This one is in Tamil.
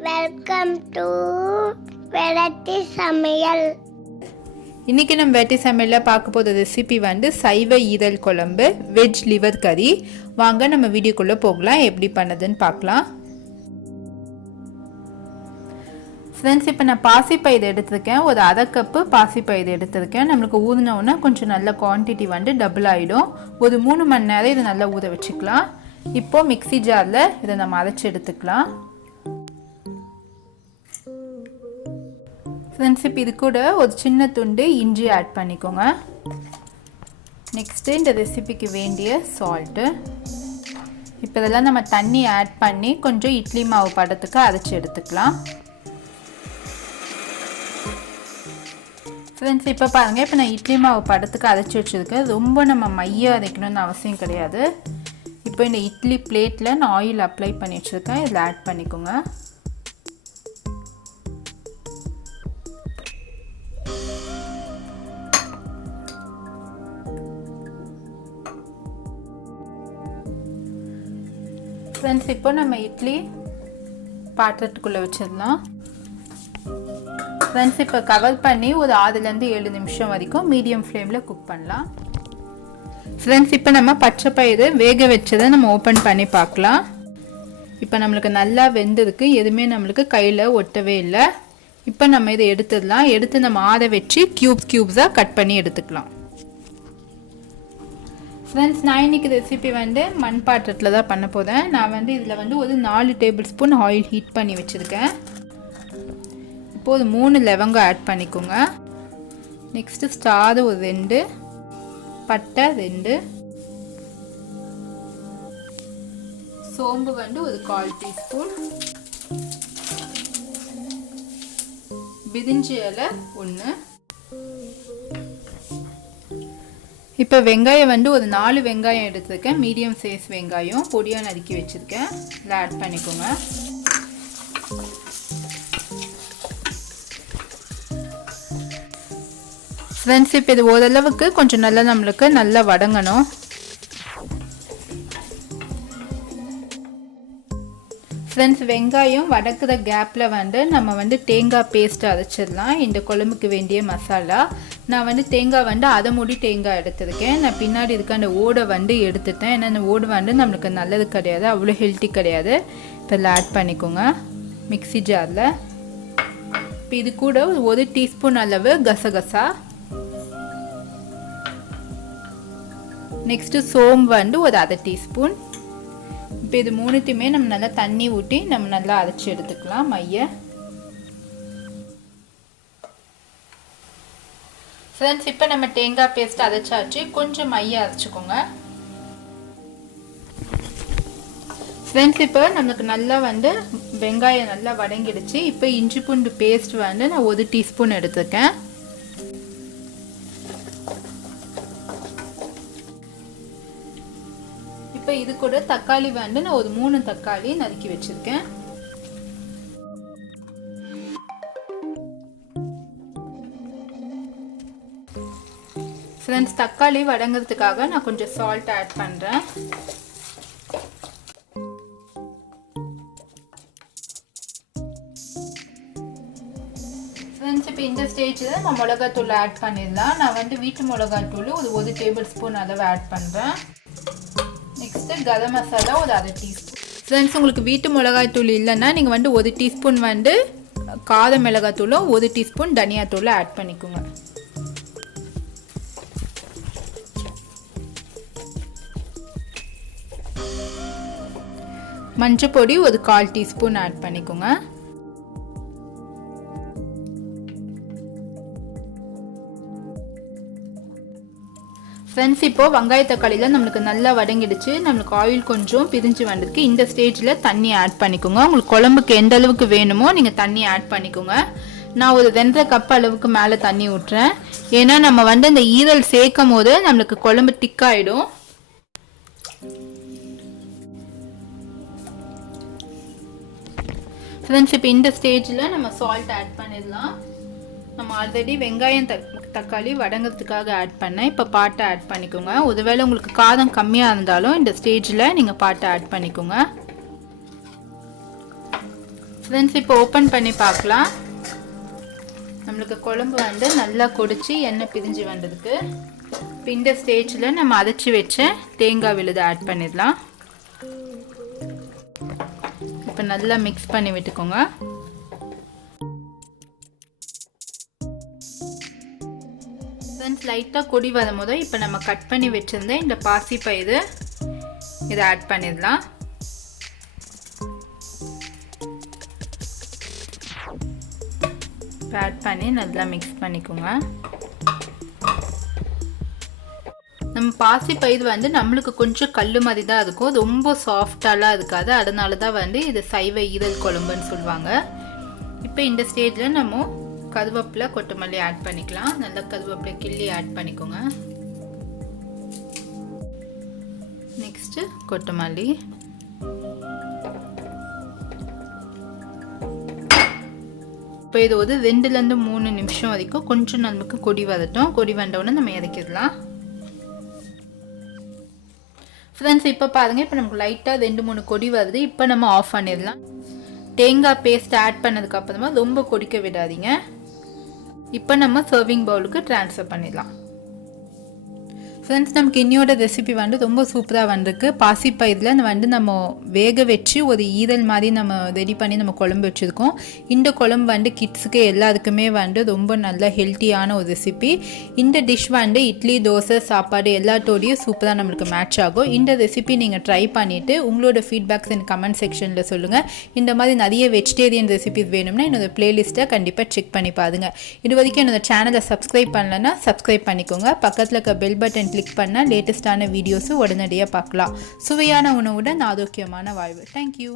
வெல்கம் டு வெரைட்டி சமையல். இன்றைக்கி நம்ம வெரைட்டி சமையலில் பார்க்க போகிற ரெசிபி வந்து சைவ ஈரல் குழம்பு, வெஜ் லிவர் கறி. வாங்க நம்ம வீடியோக்குள்ளே போகலாம், எப்படி பண்ணதுன்னு பார்க்கலாம். ஃப்ரெண்ட்ஸ், இப்போ நான் பாசிப்பயிறு எடுத்திருக்கேன். ஒரு அரை கப்பு பாசிப்பயிறு எடுத்திருக்கேன். நம்மளுக்கு ஊறினோன்னா கொஞ்சம் நல்ல குவான்டிட்டி வந்து டபுள் ஆகிடும். ஒரு 3 மணி நேரம் இதை நல்லா ஊற வச்சுக்கலாம். இப்போது மிக்ஸி ஜாரில் இதை நம்ம அரைச்சி எடுத்துக்கலாம். ஃப்ரெண்ட்ஸ், இப்போ இது கூட ஒரு சின்ன துண்டு இஞ்சி ஆட் பண்ணிக்கோங்க. நெக்ஸ்ட்டு இந்த ரெசிபிக்கு வேண்டிய சால்ட்டு. இப்போ இதெல்லாம் நம்ம தண்ணி ஆட் பண்ணி கொஞ்சம் இட்லி மாவு பதத்துக்கு அரைச்சி எடுத்துக்கலாம். ஃப்ரெண்ட்ஸ், இப்போ பாருங்கள், இப்போ நான் இட்லி மாவு பதத்துக்கு அரைச்சி வச்சுருக்கேன். ரொம்ப நம்ம மைய அரைக்கணும்னு அவசியம் கிடையாது. இப்போ இந்த இட்லி பிளேட்டில் நான் ஆயில் அப்ளை பண்ணி வச்சுருக்கேன். இதில் ஆட் பண்ணிக்கோங்க. ஃப்ரெண்ட்ஸ், இப்போ நம்ம இட்லி பாத்திரத்துக்குள்ளே வச்சிடலாம். ஃப்ரெண்ட்ஸ், இப்போ கவர் பண்ணி ஒரு 6லேருந்து 7 நிமிஷம் வரைக்கும் மீடியம் ஃப்ளேமில் குக் பண்ணலாம். ஃப்ரெண்ட்ஸ், இப்போ நம்ம பச்சை பயிறு வேக வச்சதை நம்ம ஓப்பன் பண்ணி பார்க்கலாம். இப்போ நம்மளுக்கு நல்லா வெந்திருக்கு, எதுவுமே நம்மளுக்கு கையில் ஒட்டவே இல்லை. இப்போ நம்ம இதை எடுத்துடலாம். எடுத்து நம்ம ஆற வச்சு க்யூப்ஸாக கட் பண்ணி எடுத்துக்கலாம். ஃப்ரெண்ட்ஸ், நான் இன்றைக்கி ரெசிபி வந்து மண் பாத்திரத்தில் தான் பண்ண போகிறேன். நான் வந்து இதில் வந்து ஒரு 4 டேபிள் ஸ்பூன் ஆயில் ஹீட் பண்ணி வச்சுருக்கேன். இப்போது 3 லவங்கம் ஆட் பண்ணிக்கோங்க. நெக்ஸ்ட்டு ஸ்டார் ஒரு 2, பட்டை 2, சோம்பு வந்து ஒரு 1/4 டீஸ்பூன், பிரிஞ்சி இலை 1. இப்போ வெங்காயம் வந்து ஒரு 4 வெங்காயம் எடுத்துருக்கேன். மீடியம் சைஸ் வெங்காயம் பொடியாக நறுக்கி வச்சுருக்கேன். இதில் ஆட் பண்ணிக்கோங்க. ஃப்ரெண்ட்ஸ், இப்போ இது ஓரளவுக்கு கொஞ்சம் நல்லா நம்மளுக்கு நல்லா வதங்கணும். ஃப்ரெண்ட்ஸ், வெங்காயம் வதக்குற கேப்பில் வந்து நம்ம வந்து தேங்காய் பேஸ்ட் அரைச்சிடலாம். இந்த குழம்புக்கு வேண்டிய மசாலா நான் வந்து தேங்காய் வந்து 1/2 மூடி தேங்காய் எடுத்துருக்கேன். நான் பின்னாடி இருக்க அந்த ஓடை வந்து எடுத்துட்டேன். ஏன்னா அந்த ஓடு வந்து நம்மளுக்கு நல்லது கிடையாது, அவ்வளோ ஹெல்த்தி கிடையாது. இப்போ இதில் ஆட் பண்ணிக்கோங்க மிக்ஸி ஜாரில். இப்போ இது கூட 1 டீஸ்பூன் அளவு கசகசா, நெக்ஸ்ட்டு சோம்பு வந்து ஒரு 1/2 டீஸ்பூன். இப்போ இது 3த்தையுமே நம்ம நல்லா தண்ணி ஊற்றி நம்ம நல்லா அரைச்சி எடுத்துக்கலாம் மைய. ஃப்ரெண்ட்ஸ், இப்போ நம்ம தேங்காய் பேஸ்ட் அரைச்சாச்சு. கொஞ்சம் மைய அரைச்சிக்கோங்க. ஃப்ரெண்ட்ஸ், இப்போ நம்மளுக்கு நல்லா வந்து வெங்காயம் நல்லா வதங்கிடுச்சு. இப்போ இஞ்சி பூண்டு பேஸ்ட் வந்து நான் 1 டீஸ்பூன் எடுத்துருக்கேன். இப்போ இது கூட தக்காளி வந்து நான் ஒரு 3 தக்காளி நறுக்கி வச்சிருக்கேன். ஃப்ரெண்ட்ஸ், தக்காளி வதங்கிறதுக்காக நான் கொஞ்சம் சால்ட் ஆட் பண்ணுறேன். ஃப்ரெண்ட்ஸ், இப்போ இந்த ஸ்டேஜில் நம்ம மிளகாத்தூள் ஆட் பண்ணிடலாம். நான் வந்து வீட்டு மிளகாத்தூள் ஒரு 1 டேபிள் ஸ்பூன் அளவு ஆட் பண்ணுறேன். நெக்ஸ்ட்டு கரம் மசாலா ஒரு 1/2 டீஸ்பூன். ஃப்ரெண்ட்ஸ், உங்களுக்கு வீட்டு மிளகாய்த்தூள் இல்லைன்னா நீங்கள் வந்து 1 டீஸ்பூன் வந்து கார மிளகாத்தூளும் 1 டீஸ்பூன் தனியாத்தூளும் ஆட் பண்ணிக்கோங்க. மஞ்சள் பொடி ஒரு 1/4 டீஸ்பூன் ஆட் பண்ணிக்கோங்க. ஃப்ரெண்ட்ஸ், இப்போது வெங்காய தக்காளியில் நம்மளுக்கு நல்லா வதங்கிடுச்சு. நம்மளுக்கு ஆயில் கொஞ்சம் பிரிஞ்சு வந்திருக்கு. இந்த ஸ்டேஜில் தண்ணி ஆட் பண்ணிக்கோங்க. உங்களுக்கு குழம்புக்கு எந்த அளவுக்கு வேணுமோ நீங்கள் தண்ணி ஆட் பண்ணிக்கோங்க. நான் ஒரு 2.5 கப் அளவுக்கு மேலே தண்ணி ஊற்றுறேன். ஏன்னா நம்ம வந்து இந்த ஈரல் சேர்க்கும் போது நம்மளுக்கு குழம்பு திக்காயிடும். ஃப்ரெண்ட்ஸ், இப்போ இந்த ஸ்டேஜில் நம்ம சால்ட் ஆட் பண்ணிடலாம். நம்ம ஆல்ரெடி வெங்காயம் தக்காளி வதங்கிறதுக்காக ஆட் பண்ணேன். இப்போ பாட்டை ஆட் பண்ணிக்கோங்க. ஒருவேளை உங்களுக்கு காரம் கம்மியாக இருந்தாலும் இந்த ஸ்டேஜில் நீங்கள் பாட்டை ஆட் பண்ணிக்கோங்க. ஃப்ரெண்ட்ஸ் இப்போ ஓப்பன் பண்ணி பார்க்கலாம். நம்மளுக்கு குழம்பு வந்து நல்லா கொதிச்சு எண்ணெய் பிரிஞ்சு வந்ததுக்கு இப்போ இந்த ஸ்டேஜில் நம்ம அரைச்சி வச்ச தேங்காய் விழுதை ஆட் பண்ணிடலாம். இப்போ நல்லா மிக்ஸ் பண்ணி விட்டுக்கோங்க. ஃப்ரெண்ட்ஸ் லைட்டாக கொடி வரும்போது இப்போ நம்ம கட் பண்ணி வச்சுருந்த இந்த பாசிப்பயிறு இதை ஆட் பண்ணிடலாம். ஆட் பண்ணி நல்லா மிக்ஸ் பண்ணிக்கோங்க. நம்ம பாசிப்பயிறு வந்து நம்மளுக்கு கொஞ்சம் கல் மாதிரி தான் இருக்கும், ரொம்ப சாஃப்டாலாம் இருக்காது. அதனால தான் வந்து இது சைவ ஈரல் குழம்புன்னு சொல்லுவாங்க. இப்போ இந்த ஸ்டேஜில் நம்ம கருவேப்பிலை கொத்தமல்லி ஆட் பண்ணிக்கலாம். நல்லா கருவேப்பிலை கிள்ளி ஆட் பண்ணிக்கோங்க. நெக்ஸ்ட்டு கொத்தமல்லி, இப்போ இது ஒரு 2லேருந்து 3 நிமிஷம் வரைக்கும் கொஞ்சம் நமக்கு கொடி வரட்டும். கொடி வந்தோடனே நம்ம இறக்கிடலாம். ஃப்ரெண்ட்ஸ் இப்போ பாருங்கள், இப்போ நமக்கு லைட்டாக 2-3 கொடி வருது. இப்போ நம்ம ஆஃப் பண்ணிடலாம். தேங்காய் பேஸ்ட் ஆட் பண்ணதுக்கப்புறமா ரொம்ப கொதிக்க விடாதீங்க. இப்போ நம்ம சர்விங் பவுலுக்கு ட்ரான்ஸ்ஃபர் பண்ணிடலாம். ஃப்ரெண்ட்ஸ் நமக்கு இன்னியோட ரெசிபி வந்து ரொம்ப சூப்பராக வந்திருக்கு. பாசிப்பயிரில் வந்து நம்ம வேக வச்சு ஒரு ஈரல் மாதிரி நம்ம ரெடி பண்ணி நம்ம குழம்பு வச்சுருக்கோம். இந்த குழம்பு வந்து கிட்ஸுக்கு எல்லாருக்குமே வந்து ரொம்ப நல்ல ஹெல்த்தியான ஒரு ரெசிபி. இந்த டிஷ் வந்து இட்லி, தோசை, சாப்பாடு எல்லாத்தோடையும் சூப்பராக நம்மளுக்கு மேட்ச் ஆகும். இந்த ரெசிபி நீங்கள் ட்ரை பண்ணிவிட்டு உங்களோட ஃபீட்பேக்ஸ் எனக்கு கமெண்ட் செக்ஷனில் சொல்லுங்கள். இந்த மாதிரி நிறைய வெஜிடேரியன் ரெசிபிஸ் வேணும்னா என்னோட பிளேலிஸ்ட்டை கண்டிப்பாக செக் பண்ணி பாருங்கள். இது வரைக்கும் என்னோட சேனலை சப்ஸ்கிரைப் பண்ணலன்னா சப்ஸ்கிரைப் பண்ணிக்கோங்க. பக்கத்தில் இருக்க பெல் பட்டன் கிளிக் பண்ணால் லேட்டஸ்டான வீடியோஸும் உடனடியாக பார்க்கலாம். சுவையான உணவுடன் ஆரோக்கியமான வாழ்வு. தேங்க்யூ.